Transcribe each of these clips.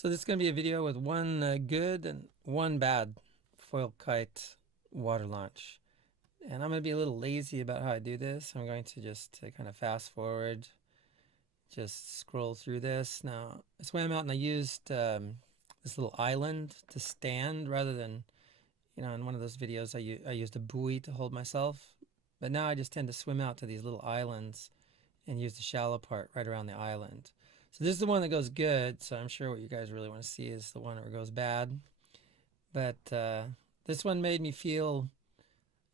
So this is going to be a video with one good and one bad foil kite water launch. And I'm going to be a little lazy about how I do this. I'm going to just kind of fast forward, just scroll through this. Now, I swam out and I used this little island to stand rather than, in one of those videos I used a buoy to hold myself. But now I just tend to swim out to these little islands and use the shallow part right around the island. So this is the one that goes good. So I'm sure what you guys really want to see is the one that goes bad. But this one made me feel,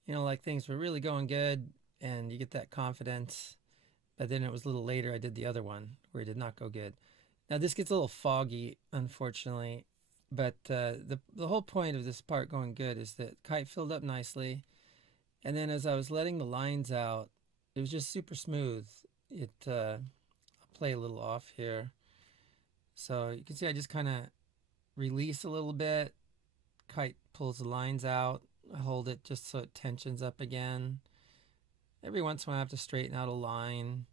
like things were really going good and you get that confidence. But then it was a little later I did the other one where it did not go good. Now this gets a little foggy, unfortunately. But the whole point of this part going good is that kite filled up nicely. And then as I was letting the lines out, it was just super smooth. I'll play a little off here. So you can see I just kind of release a little bit. Kite pulls the lines out. I hold it just so it tensions up again. Every once in a while I have to straighten out a line.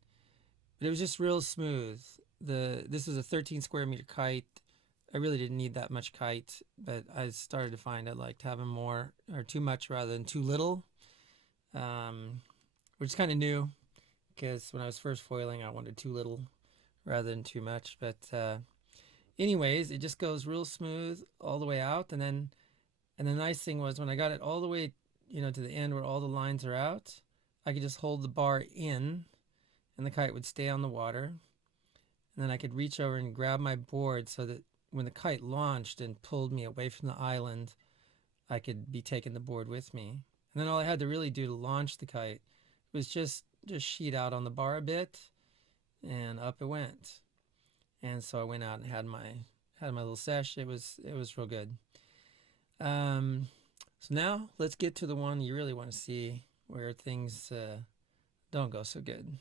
But it was just real smooth. This is a 13 square meter kite. I really didn't need that much kite, but I started to find I liked having more, or too much rather than too little, which is kind of new because when I was first foiling I wanted too little rather than too much. But anyways, it just goes real smooth all the way out. And the nice thing was when I got it all the way, to the end where all the lines are out, I could just hold the bar in and the kite would stay on the water. And then I could reach over and grab my board so that when the kite launched and pulled me away from the island, I could be taking the board with me. And then all I had to really do to launch the kite was just sheet out on the bar a bit, and up it went. And so I went out and had my little sesh. It was real good. So now let's get to the one you really want to see where things don't go so good.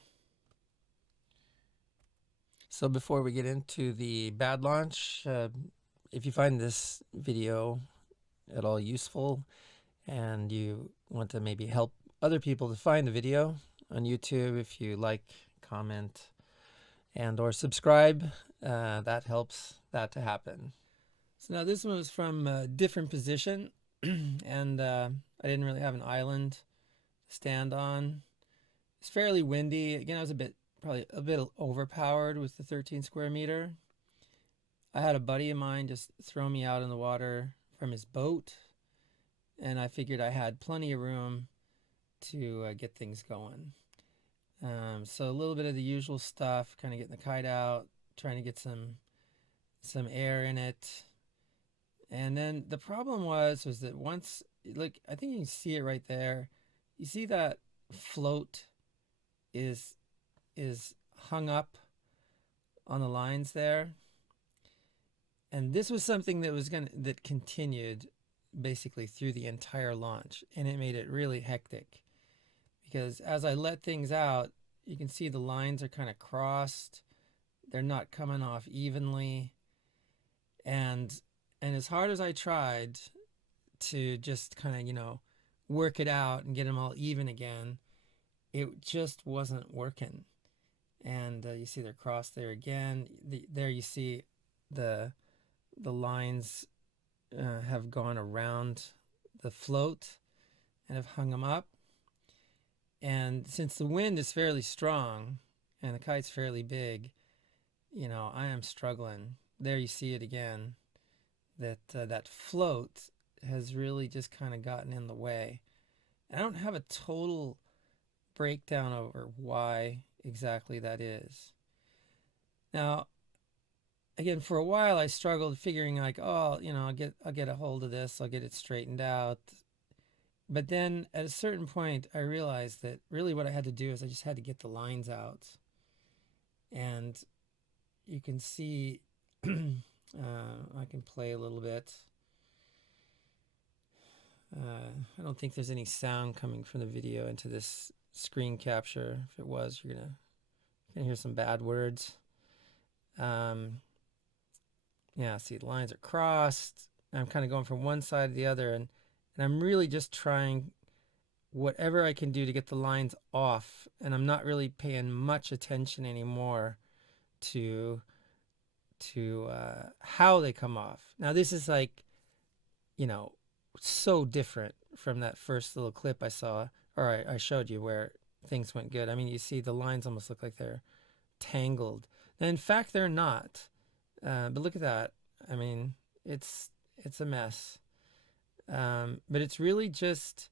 So before we get into the bad launch, if you find this video at all useful and you want to maybe help other people to find the video on YouTube, if you like, comment, and or subscribe, that helps that to happen. So now this one was from a different position and I didn't really have an island to stand on. It's fairly windy. Again, I was probably a bit overpowered with the 13 square meter. I had a buddy of mine just throw me out in the water from his boat, and I figured I had plenty of room to get things going. So a little bit of the usual stuff, kind of getting the kite out, trying to get some air in it. And then the problem was that once, like, I think you can see it right there. You see that float is hung up on the lines there. And this was something that continued basically through the entire launch, and it made it really hectic because as I let things out, you can see the lines are kind of crossed. They're not coming off evenly. And as hard as I tried to just kind of, work it out and get them all even again, it just wasn't working. And you see they're crossed there again. There you see the lines have gone around the float and have hung them up. And since the wind is fairly strong and the kite's fairly big, I am struggling. There you see it again. That float has really just kind of gotten in the way. I don't have a total breakdown over why exactly that is. Now, again, for a while I struggled figuring like, oh, I'll get a hold of this, I'll get it straightened out. But then at a certain point I realized that really what I had to do is I just had to get the lines out. And you can see I can play a little bit. I don't think there's any sound coming from the video into this screen capture. If it was, you're gonna hear some bad words. Yeah, see the lines are crossed. I'm kind of going from one side to the other, and I'm really just trying whatever I can do to get the lines off, and I'm not really paying much attention anymore to how they come off. Now this is like, you know, so different from that first little clip I saw, or I showed you, where things went good. I mean, you see the lines almost look like they're tangled. And in fact, they're not. But look at that. I mean, it's a mess. But it's really just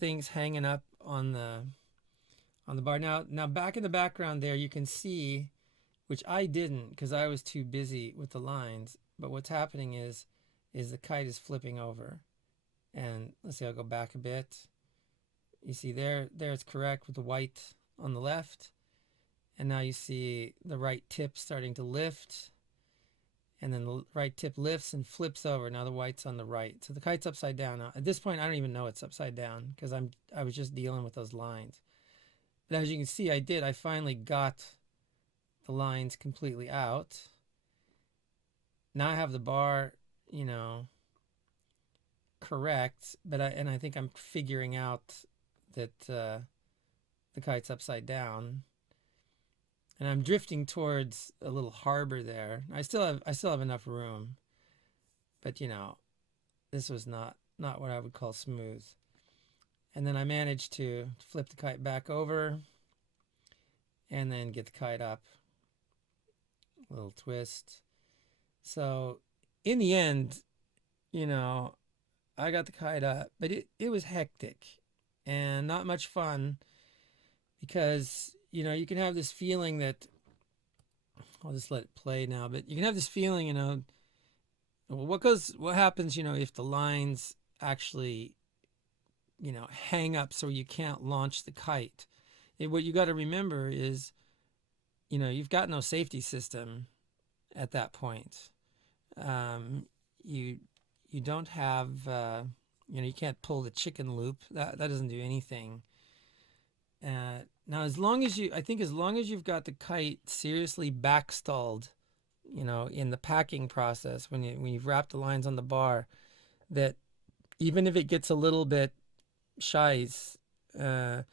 things hanging up on the bar. Now back in the background there, you can see, which I didn't because I was too busy with the lines. But what's happening is the kite is flipping over. And let's see, I'll go back a bit. You see there it's correct with the white on the left. And now you see the right tip starting to lift. And then the right tip lifts and flips over. Now the white's on the right. So the kite's upside down. Now, at this point, I don't even know it's upside down because I was just dealing with those lines. But as you can see, I finally got the lines completely out. Now I have the bar, you know, correct, but I think I'm figuring out that the kite's upside down. And I'm drifting towards a little harbor there. I still have enough room, but you know, this was not what I would call smooth. And then I managed to flip the kite back over and then get the kite up. A little twist. So in the end, you know, I got the kite up, but it was hectic and not much fun because, you know, you can have this feeling that, I'll just let it play now, but you can have this feeling, you know, what happens, you know, if the lines actually, you know, hang up so you can't launch the kite. What you got to remember is, you know, you've got no safety system at that point. You don't have, you know, you can't pull the chicken loop. That doesn't do anything. Now, as long as you've got the kite seriously backstalled, you know, in the packing process, when you've wrapped the lines on the bar, that even if it gets a little bit shies, it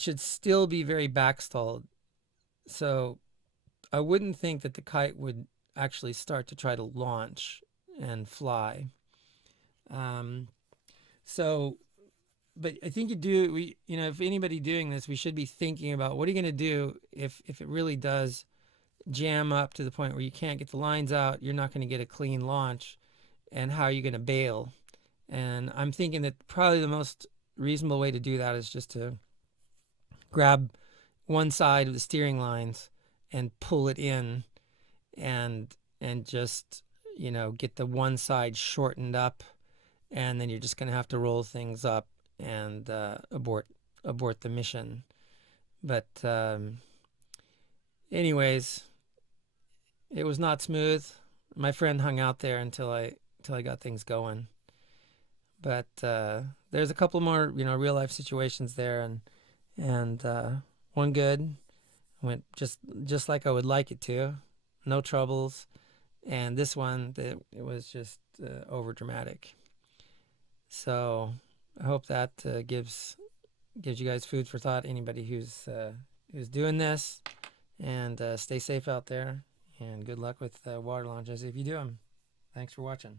should still be very backstalled. So I wouldn't think that the kite would actually start to try to launch and fly. But I think you know, if anybody doing this, we should be thinking about what are you going to do if it really does jam up to the point where you can't get the lines out, you're not going to get a clean launch, and how are you going to bail? And I'm thinking that probably the most reasonable way to do that is just to grab one side of the steering lines and pull it in and just, you know, get the one side shortened up, and then you're just going to have to roll things up and abort the mission. But anyways, it was not smooth. My friend hung out there until I got things going. But there's a couple more, you know, real life situations there, and one good went just like I would like it to, no troubles. And this one, it was just over dramatic. So I hope that gives you guys food for thought. Anybody who's doing this, and stay safe out there, and good luck with water launches if you do them. Thanks for watching.